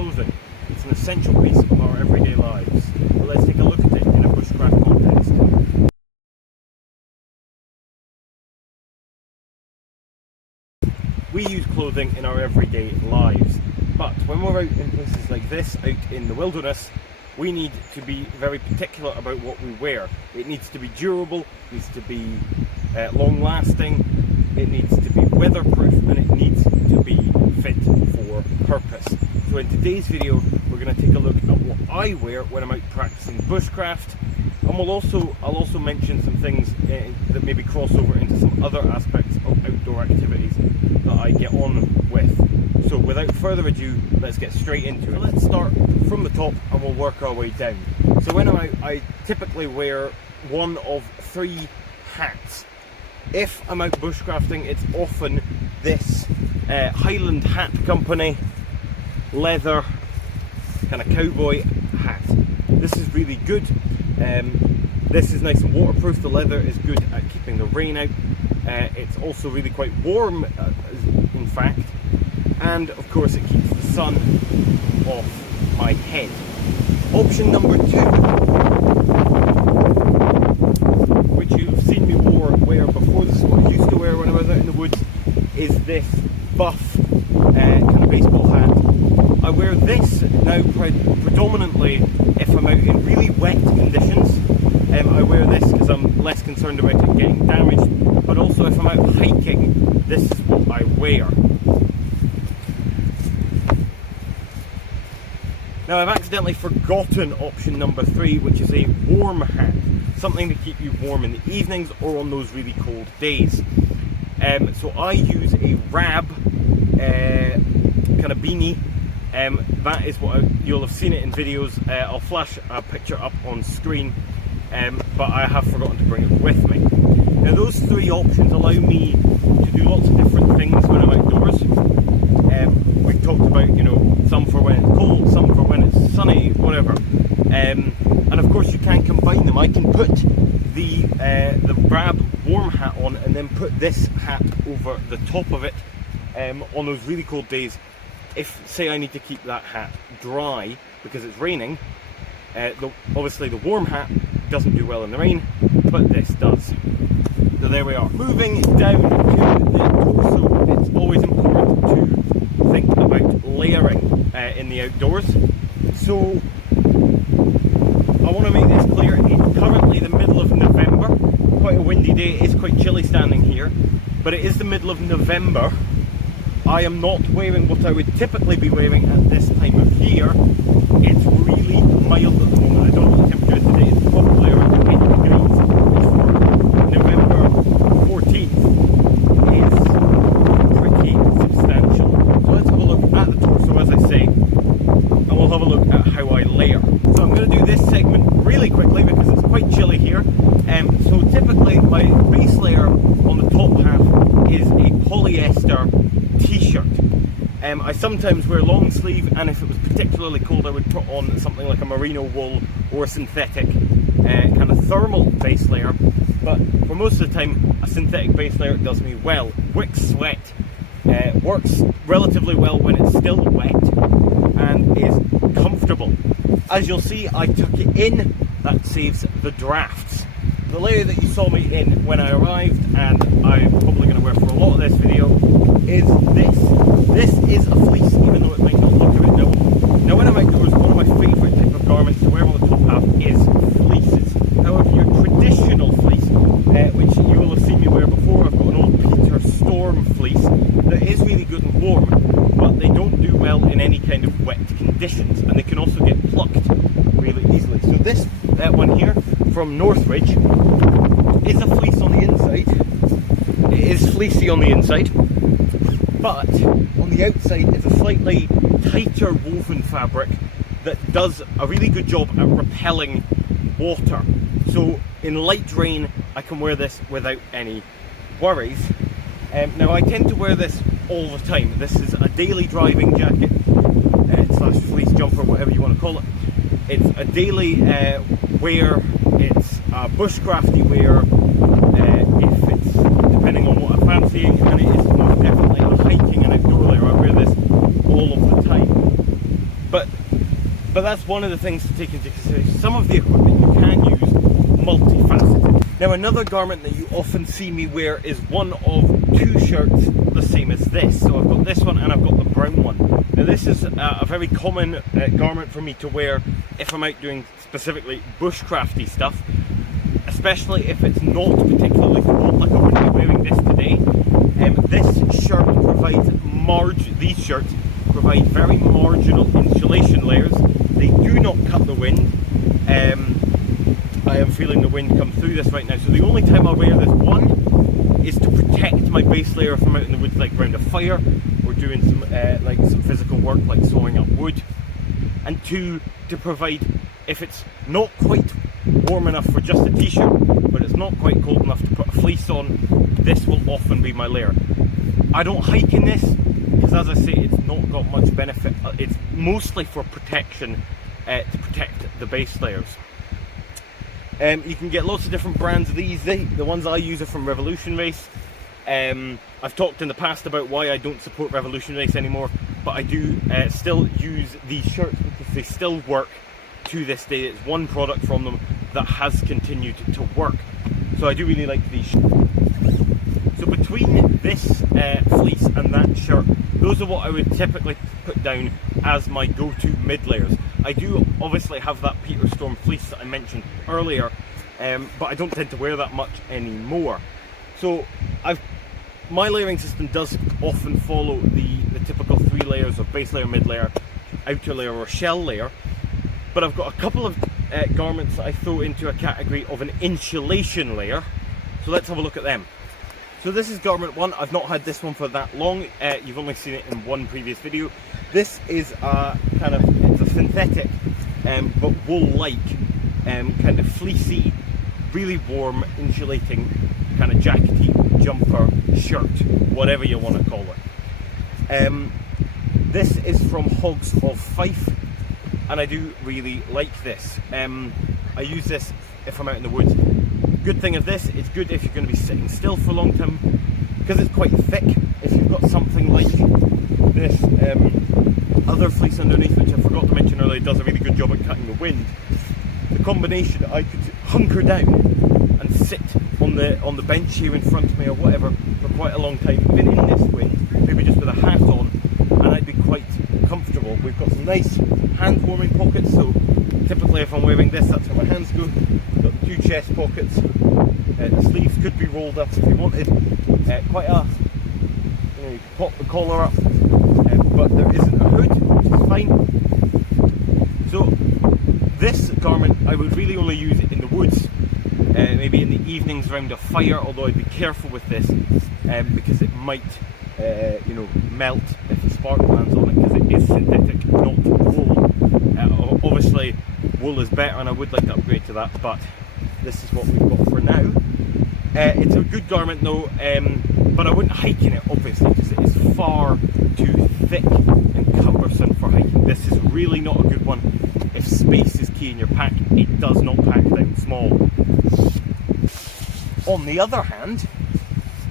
clothing. It's an essential piece of our everyday lives. But let's take a look at it in a bushcraft context. We use clothing in our everyday lives, but when we're out in places like this, out in the wilderness, we need to be very particular about what we wear. It needs to be durable, it needs to be long-lasting, it needs to be weatherproof, and it needs to be fit for purpose. So in today's video, we're going to take a look at what I wear when I'm out practicing bushcraft, and I'll also mention some things that maybe cross over into some other aspects of outdoor activities that I get on with. So without further ado, let's get straight into it. So let's start from the top and we'll work our way down. So when I'm out, I typically wear one of three hats. If I'm out bushcrafting, it's often this Highland Hat Company leather kind of cowboy hat. This is really good. This is nice and waterproof. The leather is good at keeping the rain out. It's also really quite warm, in fact, and of course it keeps the sun off my head. Option number two, which you've seen me wear before, this is what I used to wear when I was out in the woods, is this buff kind of baseball hat. I wear this now predominantly if I'm out in really wet conditions. I wear this because I'm less concerned about it getting damaged, but also if I'm out hiking, this is what I wear. Now I've accidentally forgotten option number three, which is a warm hat, something to keep you warm in the evenings or on those really cold days. So I use a Rab kind of beanie. That is what you'll have seen it in videos. I'll flash a picture up on screen, but I have forgotten to bring it with me. Now those three options allow me to do lots of different things when I'm outdoors. We've talked about, you know, some for when it's cold, some for when it's sunny, whatever. And of course you can combine them. I can put the Rab warm hat on and then put this hat over the top of it on those really cold days. If, say, I need to keep that hat dry because it's raining, obviously the warm hat doesn't do well in the rain, but this does. So there we are. Moving down to the torso, it's always important to think about layering in the outdoors. So I want to make this clear, it's currently the middle of November, quite a windy day, it is quite chilly standing here, but it is the middle of November. I am not wearing what I would typically be wearing at this time of year. It's really mild at the moment. I don't know what the temperature is today. It's probably around 20 degrees. November 14th is pretty substantial. So let's have a look at the torso, as I say, and we'll have a look at how I layer. So I'm going to do this segment really quickly because it's quite chilly here. So typically my base layer on the top half is a polyester t-shirt. I sometimes wear long sleeve, and if it was particularly cold I would put on something like a merino wool or a synthetic kind of thermal base layer, but for most of the time a synthetic base layer does me well. Wicks sweat, works relatively well when it's still wet, and is comfortable. As you'll see, I tuck it in, that saves the drafts. The layer that you saw me in when I arrived, and I'm probably going to wear for a lot of this video, is this. This is a fleece, even though it might not look of it. Now when I'm outdoors, one of my favourite type of garments to wear on the top half is fleeces. However, your traditional fleece, which you will have seen me wear before, I've got an old Peter Storm fleece that is really good and warm, but they don't do well in any kind of wet conditions, and they can also get plucked really easily. So this one here from Northridge is a fleece on the inside. It is fleecy on the inside, but on the outside it's a slightly tighter woven fabric that does a really good job at repelling water. So in light rain I can wear this without any worries. Now I tend to wear this all the time. This is a daily driving jacket slash fleece jumper, whatever you want to call it. It's a daily wear, it's a bushcrafty wear, if it's depending on what I'm fancying, and it is most definitely a hiking and outdoor layer. I wear this all of the time. But that's one of the things to take into consideration. Some of the equipment you can use multifaceted. Now, another garment that you often see me wear is one of two shirts the same as this. So I've got this one and I've got the brown one. Now this is a very common garment for me to wear if I'm out doing specifically bushcrafty stuff, especially if it's not particularly cold, like I'm going to be wearing this today. This shirt provides these shirts provide very marginal insulation layers. They do not cut the wind. I am feeling the wind come through this right now, so the only time I'll wear this, one, is to protect my base layer if I'm out in the woods, like around a fire, or doing some physical work like sawing up wood, and two, to provide, if it's not quite warm enough for just a t-shirt, but it's not quite cold enough to put a fleece on, this will often be my layer. I don't hike in this, because as I say, it's not got much benefit. It's mostly for protection, to protect the base layers. You can get lots of different brands of these. The ones I use are from Revolution Race. I've talked in the past about why I don't support Revolution Race anymore, but I do still use these shirts because they still work to this day. It's one product from them that has continued to work. So I do really like these shirts. So between this fleece and that shirt, those are what I would typically put down as my go-to mid layers. I do obviously have that Peter Storm fleece that I mentioned earlier, but I don't tend to wear that much anymore. So my layering system does often follow the typical 3 layers of base layer, mid layer, outer layer or shell layer, but I've got a couple of garments that I throw into a category of an insulation layer. So let's have a look at them. So this is garment 1. I've not had this one for that long. You've only seen it in one previous video. This is a kind of, it's a synthetic but wool-like kind of fleecy, really warm, insulating kind of jackety, jumper, shirt, whatever you want to call it. This is from Hogs of Fife, and I do really like this. I use this if I'm out in the woods. Good thing of this, it's good if you're going to be sitting still for a long time, because it's quite thick. If you've got something like this other fleece underneath, which I forgot to mention earlier, does a really good job at cutting the wind. The combination, I could hunker down and sit on the bench here in front of me or whatever for quite a long time, even in this wind, maybe just with a hat on, and I'd be quite comfortable. We've got some nice hand warming pockets, so typically if I'm wearing this, that's where my hands go. We've got the 2 chest pockets. The sleeves could be rolled up if you wanted. Quite a, you know, you can pop the collar up, but there isn't a hood, which is fine. So this garment, I would really only use it in the woods, maybe in the evenings around a fire, although I'd be careful with this because it might you know, melt if the spark lands on it, because it is synthetic, not wool. Obviously wool is better and I would like to upgrade to that, but this is what we've got for now. It's a good garment though, but I wouldn't hike in it obviously, because it is far too thick and cumbersome for hiking. This is really not a good one if space is key in your pack. It does not pack down small. On the other hand,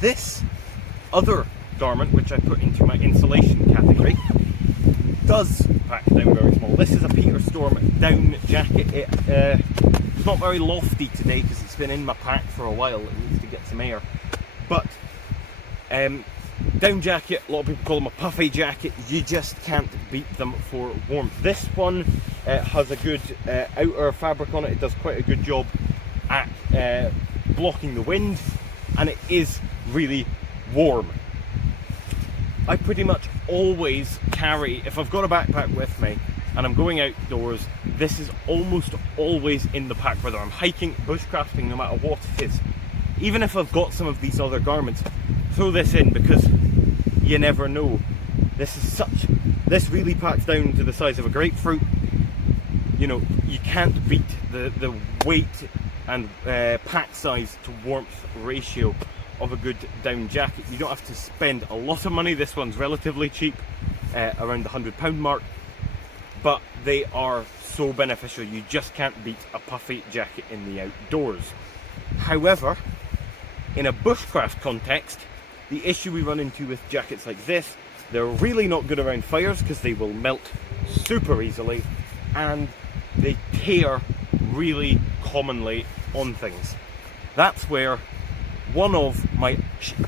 this other garment, which I put into my insulation category, does pack down very small. This is a Peter Storm down jacket. It's not very lofty today because it's been in my pack for a while. It needs to get some air. But down jacket, a lot of people call them a puffy jacket. You just can't beat them for warmth. This one has a good outer fabric on it. It does quite a good job at blocking the wind, and it is really warm. I pretty much always carry, if I've got a backpack with me and I'm going outdoors, this is almost always in the pack, whether I'm hiking, bushcrafting, no matter what it is. Even if I've got some of these other garments, throw this in, because you never know. This really packs down to the size of a grapefruit. You know, you can't beat the weight and pack size to warmth ratio of a good down jacket. You don't have to spend a lot of money. This one's relatively cheap, around the £100 mark, but they are so beneficial. You just can't beat a puffy jacket in the outdoors. However, in a bushcraft context, the issue we run into with jackets like this, they're really not good around fires because they will melt super easily, and they tear really commonly on things. That's where one of my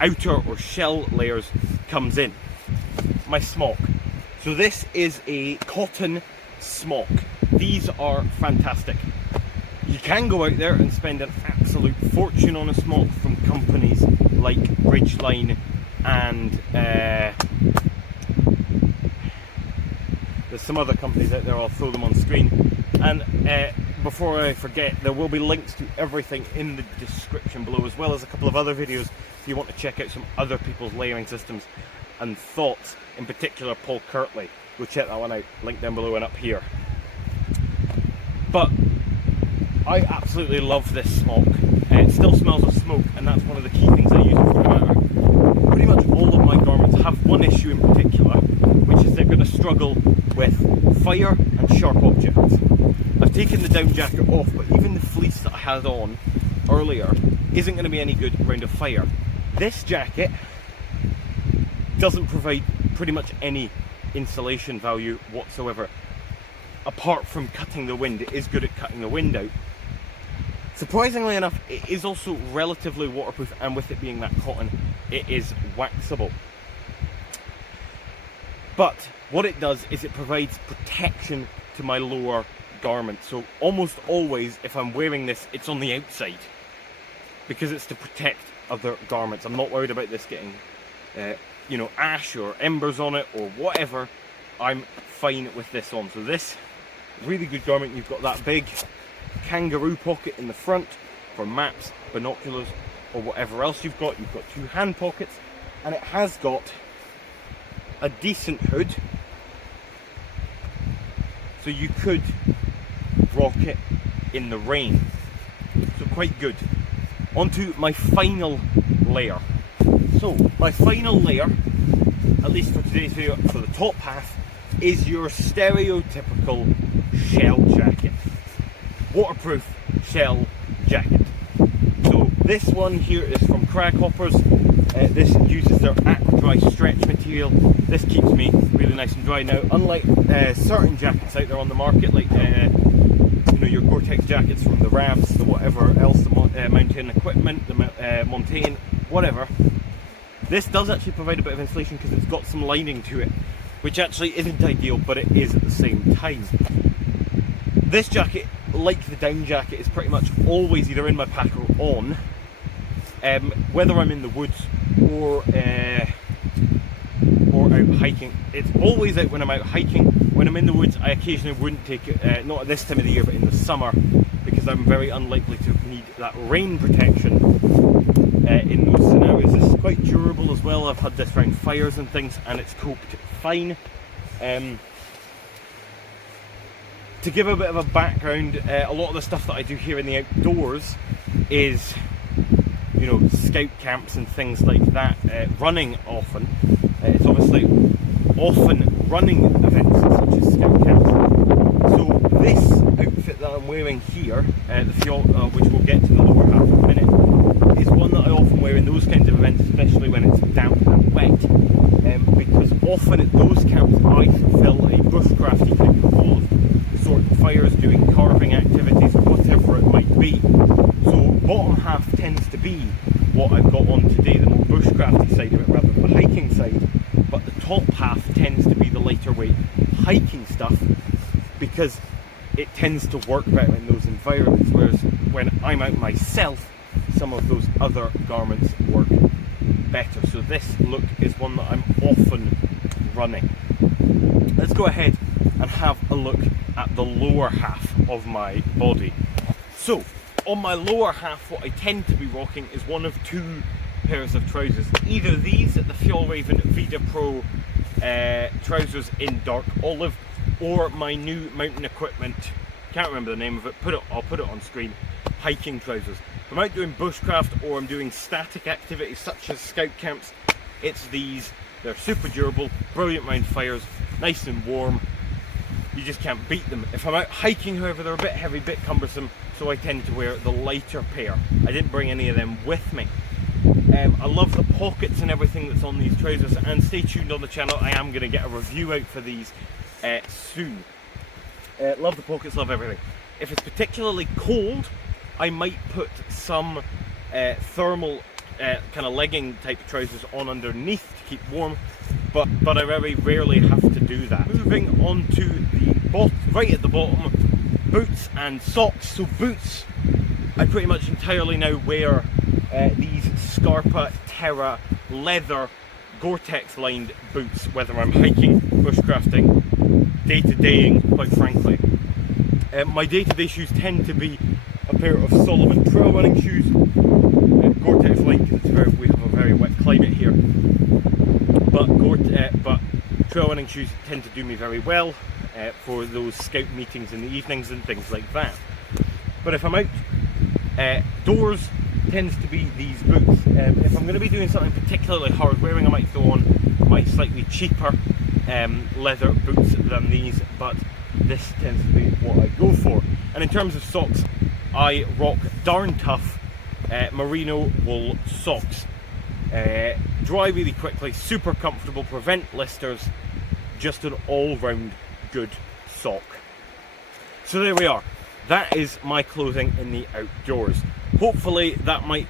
outer or shell layers comes in, my smock. So this is a cotton smock. These are fantastic. You can go out there and spend an absolute fortune on a smock from companies like Ridgeline and there's some other companies out there, I'll throw them on screen. And before I forget, there will be links to everything in the description below, as well as a couple of other videos if you want to check out some other people's layering systems and thoughts, in particular Paul Kirtley. Go check that one out, link down below and up here. But I absolutely love this smock. It still smells of smoke, and that's one of the key things I use it for. No matter, pretty much all of my garments have one issue in particular, which is they're going to struggle with fire and sharp objects. I've taken the down jacket off, but even the fleece that I had on earlier isn't going to be any good around a fire. This jacket doesn't provide pretty much any insulation value whatsoever, apart from cutting the wind. It is good at cutting the wind out. Surprisingly enough, it is also relatively waterproof, and with it being that cotton, it is waxable. But what it does is it provides protection to my lower garment. So almost always, if I'm wearing this, it's on the outside, because it's to protect other garments. I'm not worried about this getting you know, ash or embers on it or whatever. I'm fine with this on. So this really good garment. You've got that big kangaroo pocket in the front for maps, binoculars, or whatever else you've got. You've got two hand pockets, and it has got a decent hood, so you could rock it in the rain. So quite good. Onto my final layer. So my final layer, at least for today's video, for the top half, is your stereotypical shell jacket. Waterproof shell jacket. So this one here is from Craghoppers. This uses their aqua dry stretch material. This keeps me really nice and dry. Now, unlike certain jackets out there on the market, like you know, your Gore-Tex jackets from the Ravs, the whatever else, the mountain equipment, the Montane, whatever, this does actually provide a bit of insulation because it's got some lining to it, which actually isn't ideal, but it is at the same time. This jacket, like the down jacket, is pretty much always either in my pack or on, whether I'm in the woods or out hiking. It's always out when I'm out hiking. When I'm in the woods, I occasionally wouldn't take it, not at this time of the year, but in the summer, because I'm very unlikely to need that rain protection in those scenarios. This is quite durable as well. I've had this around fires and things, and it's coped fine. To give a bit of a background, a lot of the stuff that I do here in the outdoors is, you know, scout camps and things like that, running often. It's obviously often running events such as scout camps. So this outfit that I'm wearing here, the Fjord, which we'll get to the lower half in a minute, is one that I often wear in those kinds of events, especially when it's damp and wet, because often at those camps I fulfill a bushcrafty type of role, sorting fires, doing carving activities, whatever it might be. So bottom half tends to be what I've got on today, the more bushcrafty side of it rather than the hiking side, but the top half tends to be the lighter weight hiking stuff, because it tends to work better in those environments, whereas when I'm out myself, some of those other garments work better. So this look is one that I'm often running. Let's go ahead and have a look at the lower half of my body. So on my lower half, what I tend to be rocking is one of two pairs of trousers. Either these at the Fjallraven Vida Pro trousers in dark olive, or my new mountain equipment, can't remember the name of it, I'll put it on screen, hiking trousers. If I'm out doing bushcraft or I'm doing static activities such as scout camps, it's these. They're super durable, brilliant round fires, nice and warm. You just can't beat them. If I'm out hiking, however, they're a bit heavy, a bit cumbersome, so I tend to wear the lighter pair. I didn't bring any of them with me. I love the pockets and everything that's on these trousers, and stay tuned on the channel. I am going to get a review out for these soon. Love the pockets, love everything. If it's particularly cold, I might put some thermal kind of legging type trousers on underneath to keep warm, but I very rarely have to do that. Moving on to the right at the bottom, boots and socks. So boots, I pretty much entirely now wear these Scarpa Terra leather Gore-Tex lined boots, whether I'm hiking, bushcrafting, day-to-daying, quite frankly. My day-to-day shoes tend to be a pair of Solomon trail running shoes, Gore-Tex lined because we have a very wet climate here. But trail running shoes tend to do me very well for those scout meetings in the evenings and things like that. But if I'm out doors, tends to be these boots. If I'm going to be doing something particularly hard wearing, I might throw on my slightly cheaper leather boots than these, but this tends to be what I go for. And in terms of socks, I rock darn tough merino wool socks. Dry really quickly, super comfortable, prevent blisters, just an all-round good sock. So there we are. That is my clothing in the outdoors. Hopefully that might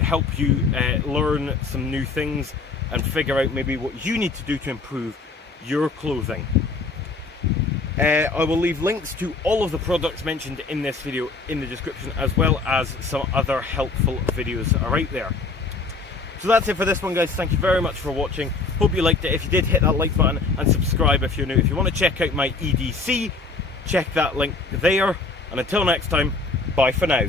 help you learn some new things and figure out maybe what you need to do to improve your clothing. I will leave links to all of the products mentioned in this video in the description, as well as some other helpful videos that are out there. So that's it for this one, guys. Thank you very much for watching. Hope you liked it. If you did, hit that like button and subscribe if you're new. If you want to check out my EDC, check that link there. And until next time, bye for now.